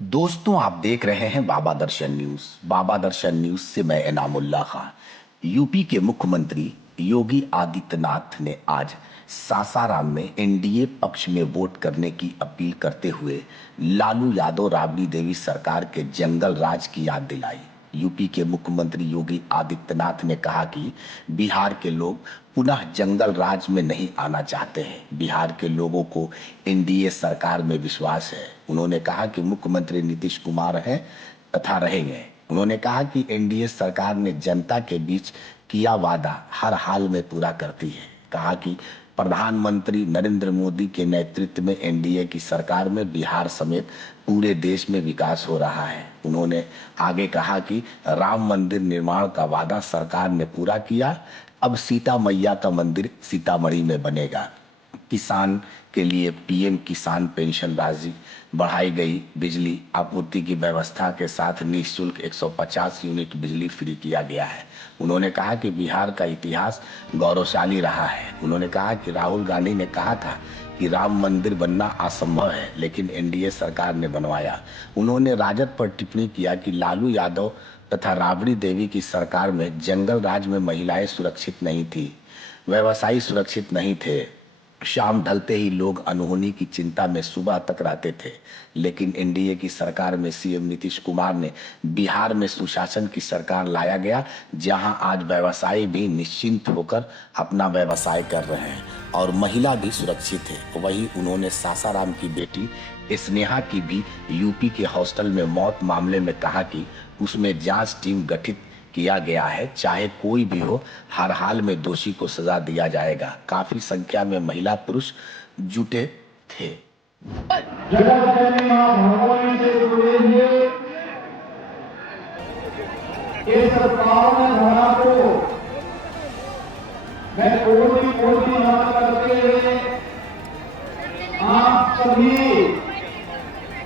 दोस्तों, आप देख रहे हैं बाबा दर्शन न्यूज। बाबा दर्शन न्यूज से मैं इनामुल्लाह खान। यूपी के मुख्यमंत्री योगी आदित्यनाथ ने आज सासाराम में एनडीए पक्ष में वोट करने की अपील करते हुए लालू यादव राबड़ी देवी सरकार के जंगल राज की याद दिलाई। यूपी के मुख्यमंत्री योगी आदित्यनाथ ने कहा कि बिहार के लोग पुनः जंगल राज में नहीं आना चाहते हैं। बिहार के लोगों को एनडीए सरकार में विश्वास है। उन्होंने कहा कि मुख्यमंत्री नीतीश कुमार हैं तथा रहेंगे। उन्होंने कहा कि एनडीए सरकार ने जनता के बीच किया वादा हर हाल में पूरा करती है। कहा कि प्रधानमंत्री नरेंद्र मोदी के नेतृत्व में एनडीए की सरकार में बिहार समेत पूरे देश में विकास हो रहा है। उन्होंने आगे कहा कि राम मंदिर निर्माण का वादा सरकार ने पूरा किया। अब सीता मैया का मंदिर सीतामढ़ी में बनेगा। किसान के लिए पीएम किसान पेंशन राशि बढ़ाई गई। बिजली आपूर्ति की व्यवस्था के साथ निःशुल्क 150 यूनिट बिजली फ्री किया गया है। उन्होंने कहा कि बिहार का इतिहास गौरवशाली रहा है। उन्होंने कहा कि राहुल गांधी ने कहा था कि राम मंदिर बनना असंभव है, लेकिन एनडीए सरकार ने बनवाया। उन्होंने राजद पर टिप्पणी किया कि लालू यादव तथा राबड़ी देवी की सरकार में जंगल राज में महिलाएं सुरक्षित नहीं थी, व्यवसायी सुरक्षित नहीं थे। शाम ढलते ही लोग अनहोनी की चिंता में सुबह तक रहते थे, लेकिन एनडीए की सरकार में सीएम नीतीश कुमार ने बिहार में सुशासन की सरकार लाया गया, जहां आज व्यवसायी भी निश्चिंत होकर अपना व्यवसाय कर रहे हैं और महिला भी सुरक्षित है। वहीं उन्होंने सासाराम की बेटी स्नेहा की भी यूपी के हॉस्टल में मौत मामले में कहा कि उसमें जांच टीम गठित किया गया है। चाहे कोई भी हो, हर हाल में दोषी को सजा दिया जाएगा। काफी संख्या में महिला पुरुष जुटे थे। आप सभी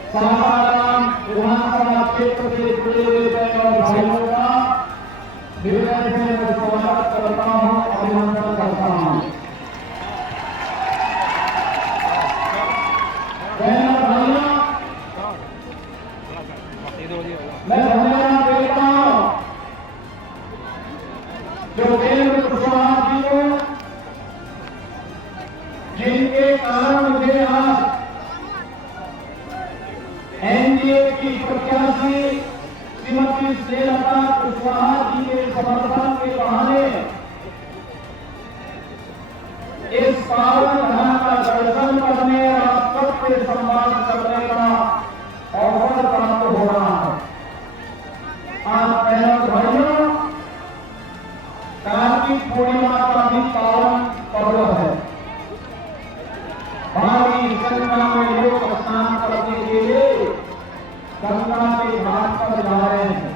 सासाराम विधानसभा क्षेत्र से जुड़े हुए बहन और भाइयों का हृदय से मैं स्वागत करता हूं, अभिनंदन करता हूं। बहन और भाइयों, मैं धन्यवाद देता हूं जो देवेंद्र कुशवाहा जी को, जिनके कारण मुझे आज एनडीए की प्रत्याशी श्रीमती स्नेहलता कुशवाहा जी के समर्थन के बहाने इस पावन धाम का दर्शन करने और सबसे संवाद करने का अवसर प्राप्त हो रहा है। आज बहनों भाइयों, कार्तिक पूर्णिमा का भी पावन पर्व है। भारी संख्या में लोग स्नान करने के लिए गंगा के घाट पर जा रहे हैं।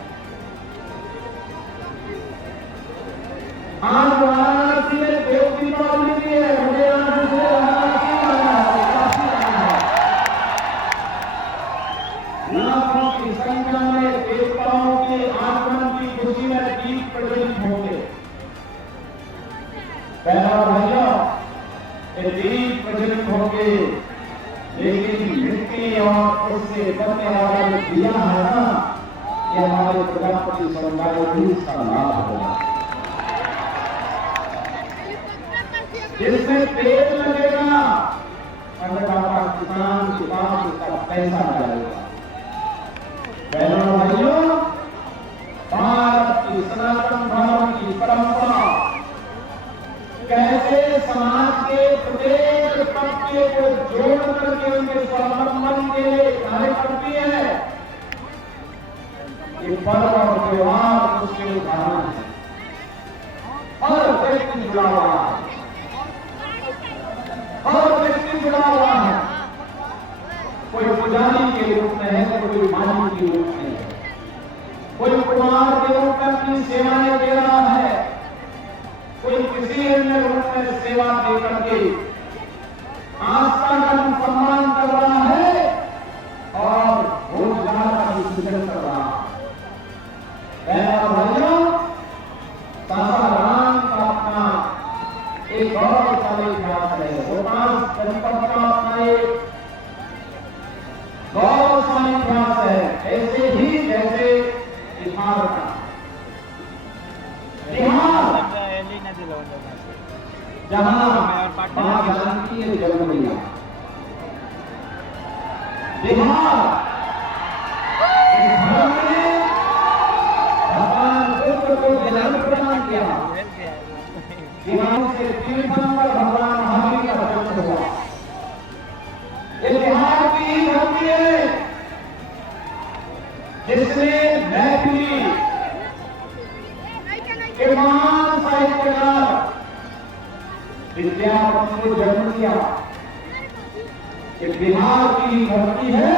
आज वाराणसी में देव दीपावली भी है। मुझे यहाँ से वाराणसी आना है, काशी आना है। लाखों की संख्या में देवताओं के आगमन की खुशी में दीप प्रज्वलित होंगे। बहनों भाइयों, दीप प्रज्वलित होंगे, लेकिन मिट्टी और उससे बनने वाला जो दिया है ना, ये हमारे प्रजापति समुदाय को भी इसका लाभ होगा। जिसमें तेल लगेगा, अन्नदाता किसान के पास उसका पैसा जाएगा। बहनों भाइयों, भारत की सनातन धर्म की परंपरा कैसे समाज के प्रत्येक तबके को जोड़ करके उनके स्वावलंबन के लिए कार्य करती है। ये पर्व और त्योहार उसके उदाहरण है। हर व्यक्ति जुड़ा हुआ है, हर व्यक्ति जुड़ा हुआ है। कोई पुजारी के रूप में है, कोई माली के रूप में है, कोई कुमार के रूप में अपनी सेवाएं दे रहा है, कोई किसी अन्य रूप में सेवा दे करके आस्था का सम्मान कर रहा है और रोजगार का सृजन कर रहा है। भाइयों, सासाराम का अपना एक गौरवशाली इतिहास है। रोहतास जनपद का अपना एक गौरवशाली इतिहास है। जहां मां जानकी ने जन्म लिया। बिहार इस धर्म में भगवान बुद्ध को जन्म प्रदान किया। बिहार से तीर्थंकर भगवान महावीर का जन्म हुआ। ये बिहार की धरती है जिसने मैथिली के महान साहित्यकार विद्यापति को जन्म दिया। ये बिहार की धरती है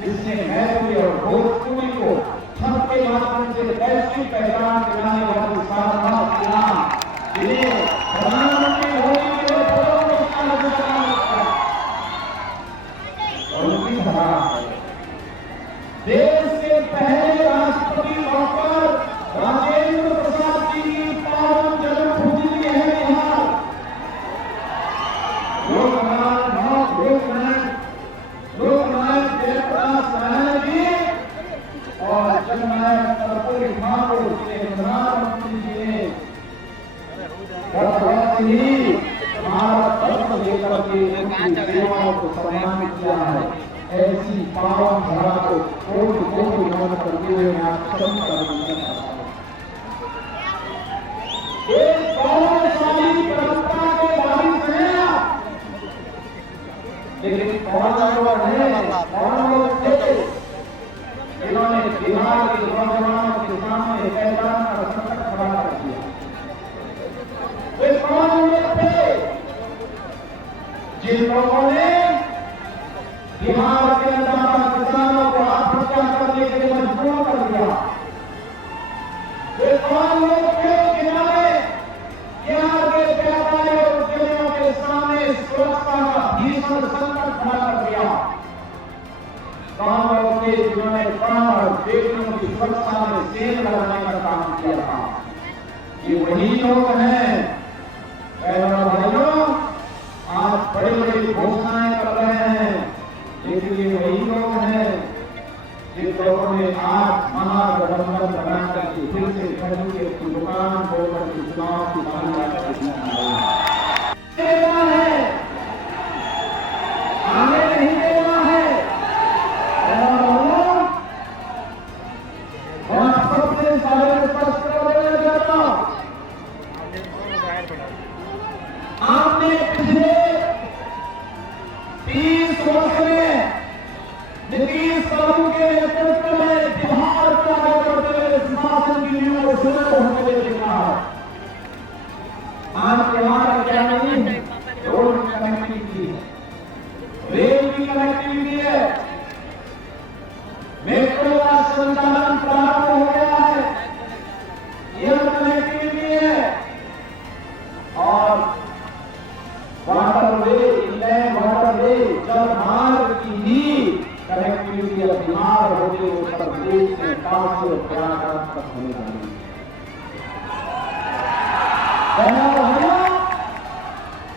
जिसने मैथिली और भोजपुरी को छत के माध्यम से वैश्विक पहचान दिलाने वाली साधना किया। जिन्हें प्रधानमंत्री मोदी के फोटो में इसका नजर और उनकी धारा है। देश के पहले राष्ट्रपति डॉक्टर राजेंद्र प्रसाद जी की पावन जन्मभूमि है बिहार। लोकनायक जयप्रकाश नारायण जी और जननायक कर्पूरी ठाकुर जी ने प्रधानमंत्री जी ने ही भारत रत्न देकर के उनकी सेवाओं को सम्मानित किया है। ऐसी पावन धरा को कोटि कोटि नमन करते हुए मैं आप सभी का वंदन करता हूं। एक गौरवशाली परंपरा के वारिस हैं आप, लेकिन कौन लोग थे जिन्होंने बिहार के नौजवानों के सामने पहचान का संकट खड़ा कर दिया? वे कौन लोग थे जिन लोगों ने बिहार के अन्नदाता किसानों को आत्महत्या करने के लिए मजबूर कर दिया? वे कौन लोग थे जिन्होंने बिहार के व्यापारी और उद्यमियों के सामने सुरक्षा का भीषण संकट खड़ा कर दिया? कौन लोग थे जिन्होंने प्राण और बेटियों की सुरक्षा में सेल लगाने का काम किया था? ये वही लोग हैं भाइयों, आज बड़ी बड़ी घोषणाएं कर रहे हैं, लेकिन ये वही लोग हैं जिन लोगों ने आज महागठबंधन बना करके फिर से खरीद की दुकान खोलकर के चुनाव की देना है, आने नहीं देना है। और सबसे पहले स्पष्ट कर देना चाहता हूं, आपने पिछले 30 वर्ष में नीतीश बाबू के नेतृत्व में बिहार का शासन की नींव शुरू होने में देखा है। आज बिहार क्या नहीं, रोड की कनेक्टिविटी है, रेल की कनेक्टिविटी है, मेट्रो का संचालन प्रारंभ हो गया है, एयर कनेक्टिविटी है और वाटरवे, इनलैंड वाटरवे, जल मार्ग की ही कनेक्टिविटी अब बिहार होते उत्तर प्रदेश में काशी और प्रयागराज तक होने जा रही है।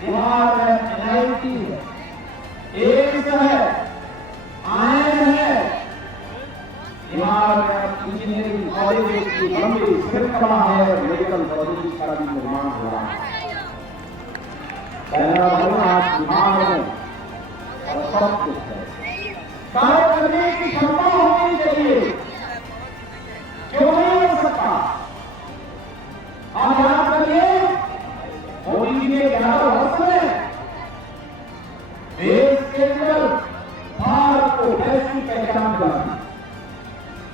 बिहार में एनआईटी है, एम्स है, आयन है, बिहार में इंजीनियरिंग कॉलेज की लंबी श्रृंखला है और मेडिकल कॉलेज का भी निर्माण हो रहा है। आज बिहार में और सब कुछ है, कार्य करने की क्षमता होनी चाहिए, क्यों नहीं हो सकता? आप याद करिए, मोदी जी के 11 वर्ष में देश के अंदर भारत को वैश्विक पहचान दिलाई।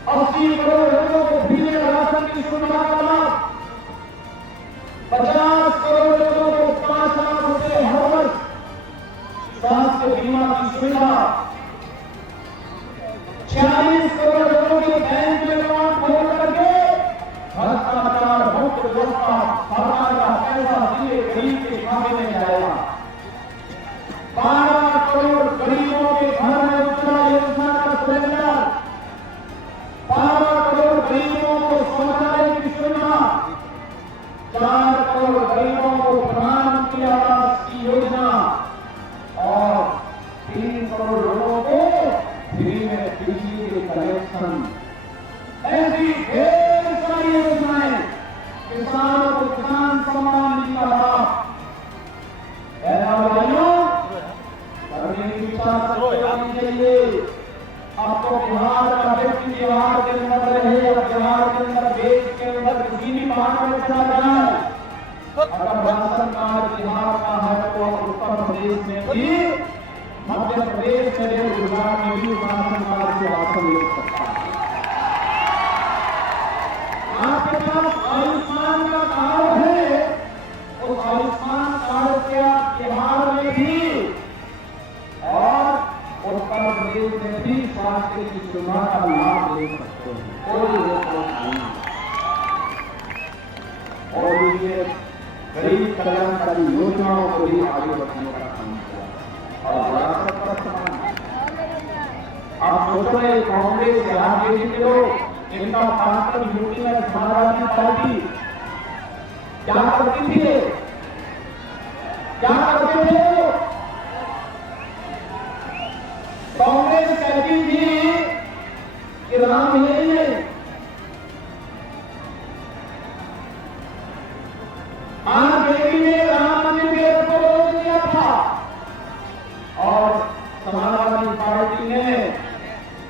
80 करोड़ लोगों को फ्री में राशन की सुविधा का लाभ, 50 करोड़ लोगों को 5 लाख रुपए हर वर्ष स्वास्थ्य बीमा की सुविधा, 46 करोड़ लोगों के बैंक में अकाउंट खोल करके भ्रष्टाचार मुक्त व्यवस्था, सरकार का पैसा सीधे गरीब के खाते में जाएगा। 12 करोड़ गरीबों के घर में उज्ज्वला योजना का सिलेंडर, 12 करोड़ गरीबों को शौचालय की सुविधा, 4 करोड़ गरीबों को प्रधानमंत्री आवास की योजना और 3 करोड़ लोगों को फ्री में बिजली के कनेक्शन। ऐसी ढेर सारी योजनाएं, किसानों को किसान सम्मान अगर राशन कार्ड बिहार का है तो उत्तर प्रदेश में भी, मध्य प्रदेश में भी, गुजरात में भी राशन कार्ड से राशन ले सकता है। आपके पास आयुष्मान का कार्ड है, उस आयुष्मान कार्ड के आप बिहार में भी और उत्तर प्रदेश में भी स्वास्थ्य की सुविधा का लाभ ले सकते हैं, कोई रोक नहीं। और ये गरीब कल्याणकारी योजनाओं को भी आगे बढ़ाने का काम किया और विरासत का सम्मान। आप सोच रहे कांग्रेस के आगे के लोग, इनका पार्टनर यूपी में समाजवादी पार्टी क्या करती थी, क्या करते थे? कांग्रेस कहती थी कि राम यही है, आरजेडी ने राम मंदिर के को रोक दिया था और समाजवादी पार्टी ने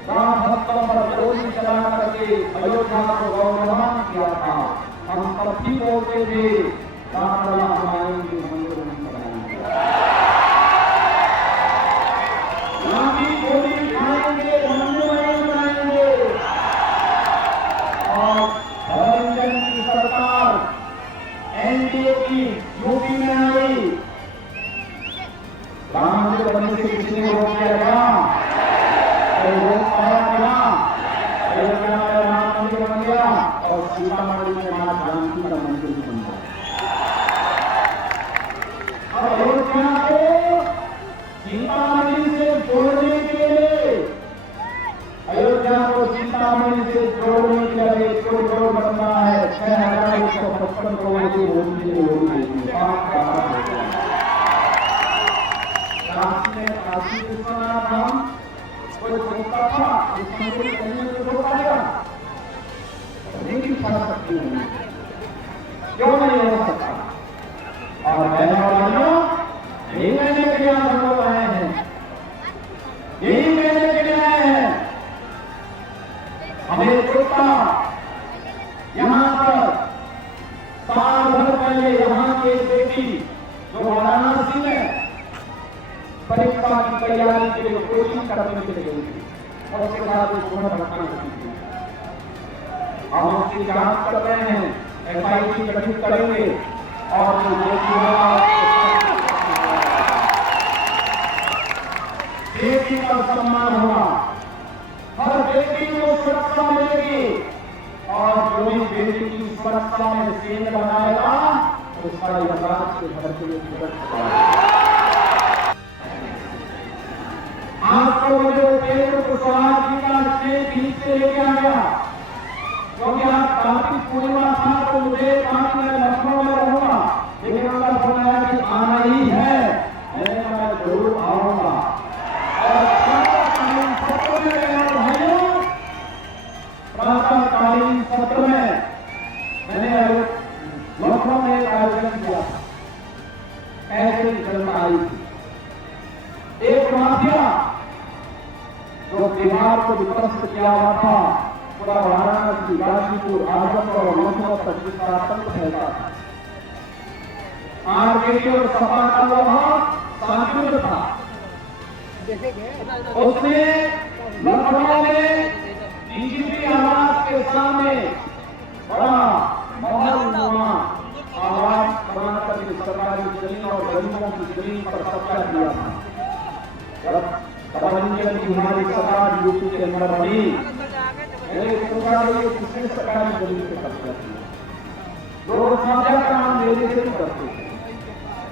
राम भक्तों पर गोली चला करके अयोध्या को गौरवान्वित किया था। हम तब भी बोलते थे रामलला हमारे मंदिर नहीं बनाएंगे, राम की गोली खाएंगे, मंदिर नहीं बनाएंगे। और धर्मचंद की सरकार एनडीए की यूपी में आई, राम मंदिर बनने से किसने रोक दिया था? रोक पाया क्या? अयोध्या में राम मंदिर बन गया और सीतामढ़ी में मां जानकी का मंदिर भी बन गया। अब अयोध्या को सीतामढ़ी से जोड़ने के लिए, अयोध्या को सीतामढ़ी से जोड़ने के लिए एक करोड़ बनना है। 6155 करोड़ की मोदी ने होगी, 5 बार हो गया। काशी विश्वनाथ धाम कोई सोचता था इसमें कोई कहीं नहीं हो पाएगा, नहीं दिखा सकती हूँ, क्यों नहीं हो सकता? और बहनों और भाइयों, यही कहने के लिए हम लोग आए हैं, यही कहने के लिए आए हैं। हमें सोचता यहाँ पर साल भर पहले यहाँ की एक बेटी जो वाराणसी में परीक्षा की तैयारी के लिए कोचिंग करने के लिए गई थी और उसके बाद वो पूर्ण घटना घटी थी। हम उसकी जांच कर रहे हैं, एसआईटी गठित करेंगे और जो दोषी होगा बेटी का सम्मान होगा, हर बेटी को सुरक्षा मिलेगी और जो भी बेटी की सुरक्षा में सेंध बनाएगा उसका यमराज के घर के लिए सुरक्षा। आपको मुझे उपेंद्र कुशवाहा जी का स्टेज खींच के लेके आ गया, क्योंकि आप कार्तिक पूर्णिमा था तो मुझे पानी में लखनऊ में रहूंगा, लेकिन उनका फोन आया कि आना ही है, मैं जरूर आऊंगा। और प्रातःकालीन सत्र में भाइयों, प्रातःकालीन सत्र में मैंने लखनऊ में एक आयोजन किया था, ऐसे ही जनता आई थी। एक माफिया जो बिहार को विध्वस्त किया हुआ था, पूरा वाराणसी, गाजीपुर, आजमगढ़ और लखनऊ तक जिसका आतंक फैला था, आरजेडी और सपा का वहां सांसद था, उसने लखनऊ में डीजीपी आवास के सामने बड़ा महलनुमा आवास बनाकर के सरकारी जमीन और गरीबों की जमीन पर कब्जा किया था। प्रबंधन की हमारी सरकार यूपी के अंदर बनी, किसने सरकारी जमीन पे कब्जा किया? लोग साझा काम मेरे से ही करते थे,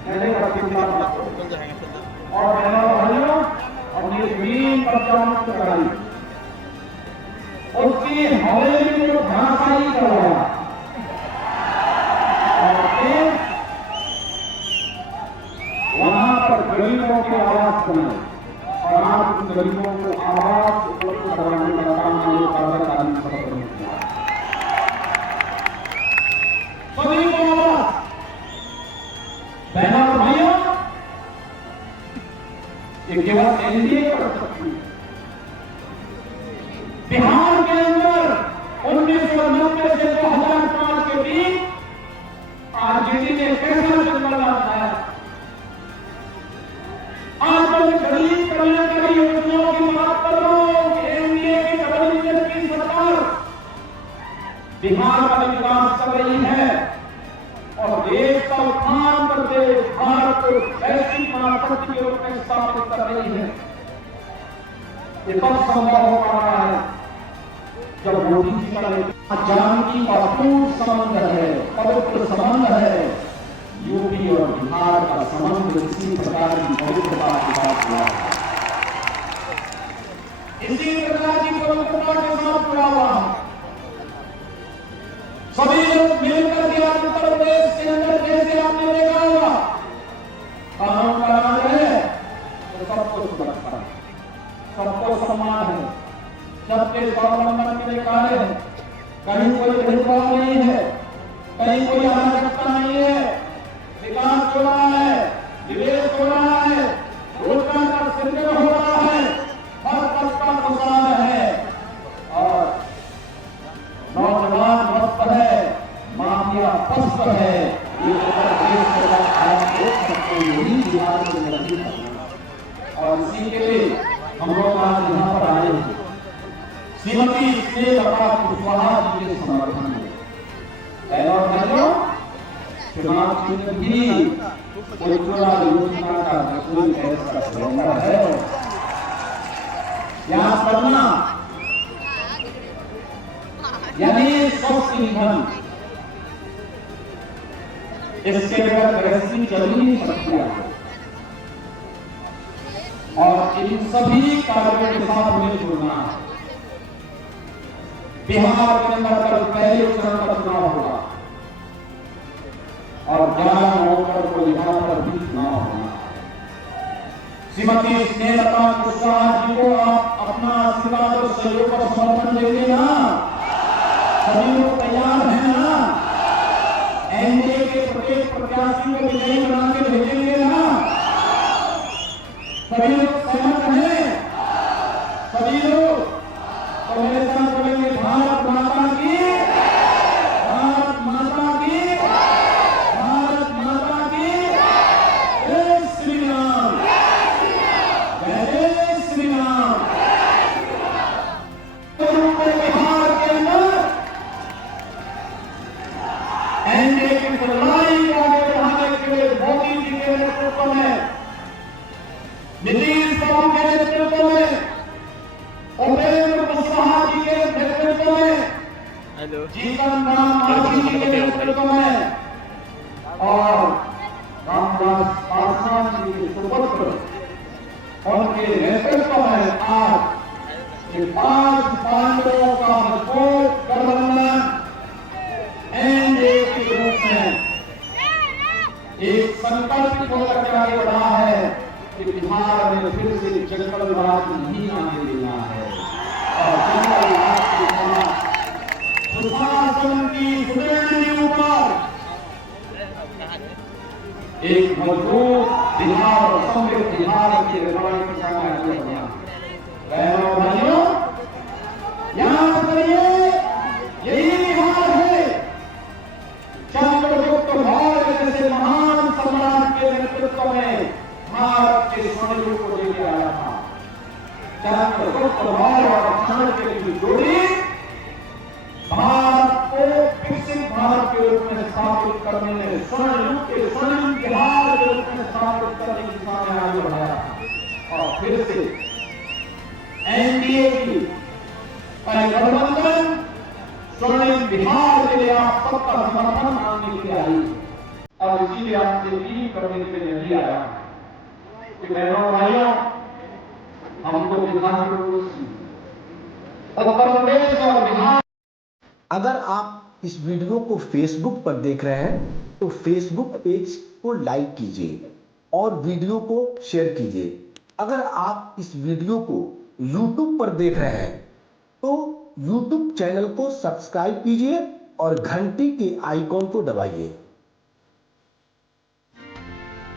मैंने और भाइयों अपनी जमीन कब्जा मुक्त कराई, उसकी हवेली में घासाई करवाया और फिर वहां पर गरीबों के आवास बनाए और आज उन गरीबों को आवास उपलब्ध कराने का काम हमारे प्रातःकालीन सत्र में किया। सभी को आवास, बहनों और भाइयों, ये केवल एनडीए कर सकती है। बिहार के अंदर 1990 से 2005 के बीच आज किसी ने कैसा जंगल बनाया। आज मैं गरीब कल्याणकारी योजनाओं की बात कर रहा हूं कि एनडीए की डबल इंजन की सरकार बिहार का विकास कर रही है और देश का उत्थान करते भारत को वैश्विक महाशक्ति के रूप में स्थापित कर रही है। ये तब संभव हो पा रहा है जब मोदी जी का जानकी का पूर्ण संबंध है, पवित्र संबंध है। यूपी और बिहार का संबंध इसी प्रकार की पवित्रता के साथ जुड़ा है, इसी प्रकार की पवित्रता के साथ जुड़ा हुआ है। सभी लोग मिलकर के उत्तर प्रदेश के अंदर जैसे आपने देखा होगा कानून का राज है तो सबको सुरक्षा है, सबको सम्मान है, सबके स्वावलंबन के लिए कार्य है। कहीं कोई भेदभाव नहीं है, कहीं कोई अराजकता नहीं है। विकास हो रहा है, निवेश हो रहा है, रोजगार का सृजन हो रहा है, हर वर्ग का गुजारा है और नौजवान मस्त है, माफिया पस्त है। ये उत्तर प्रदेश सरकार आप देख सकते हैं, यही बिहार में नहीं है और इसी के लिए हम लोग आज यहाँ पर आए हैं। श्रीमती स्नेहलता कुशवाहा जी के समर्थन में और भाइयों चुनाव चिन्ह भी उज्ज्वला योजना का रसोई गैस का सिलेंडर है। याद करना यानी स्वच्छ ईंधन, इसके बगैर गृहस्थी चल ही नहीं सकती है और इन सभी कार्यों के साथ हमें जुड़ना है। बिहार के अंदर कल पहले चरण का चुनाव होगा और 11 नवंबर को यहां पर भी चुनाव होगा। श्रीमती स्नेहलता कुशवाहा जी को आप अपना आशीर्वाद और सहयोग और समर्थन देंगे ना? सभी लोग तैयार हैं ना? एनडीए के प्रत्येक प्रत्याशी को विजयी बना के भेजेंगे ना? सभी लोग सहमत हैं? सभी लोग तो मेरे साथ बोलेंगे भारत माता की, भारत माता की, भारत माता की, जय श्री राम, जय श्री राम। बिहार के अंदर एनडीए की लड़ाई को आगे बढ़ाने के लिए मोदी जी के नेतृत्व में, नीतीश कुमार के नेतृत्व में, उपेंद्र कुशवाहा जी के नेतृत्व में, जीतन राम मांझी जी के नेतृत्व में और रामदास पासवान जी के सुपुत्र उनके नेतृत्व में आज ये 5 पांडवों का मजबूत गठबंधन एनडीए के रूप में एक संकल्प होकर के आगे बढ़ा है कि बिहार में फिर से जंगल राज नहीं आने देना है और जंगल राज के खिलाफ सुशासन की सुदृढ़ ऊपर एक मजबूत बिहार और समृद्ध बिहार के निर्माण की सामने आगे बढ़ना। बहनों और भाइयों, याद करिए यही बिहार है चंद्रगुप्त मौर्य जैसे महान सम्राट के नेतृत्व में भारत के स्वर्ण को लेके आया था। चंद्रगुप्त मौर्य और चाणक्य की जोड़ी भारत को विकसित भारत के रूप में स्थापित करने में, स्वर्णिम बिहार के रूप में स्थापित करने की दिशा में आगे बढ़ाया था और फिर से एनडीए की गठबंधन स्वर्णिम बिहार के लिए आप सबका समर्थन मांगने के लिए आई और इसीलिए आपसे भी करने के लिए नहीं आया कि बहनों भाइयों, हमको बिहार उत्तर प्रदेश और बिहार। अगर आप इस वीडियो को फेसबुक पर देख रहे हैं तो फेसबुक पेज को लाइक कीजिए और वीडियो को शेयर कीजिए। अगर आप इस वीडियो को यूट्यूब पर देख रहे हैं तो यूट्यूब चैनल को सब्सक्राइब कीजिए और घंटी के आइकॉन को दबाइए।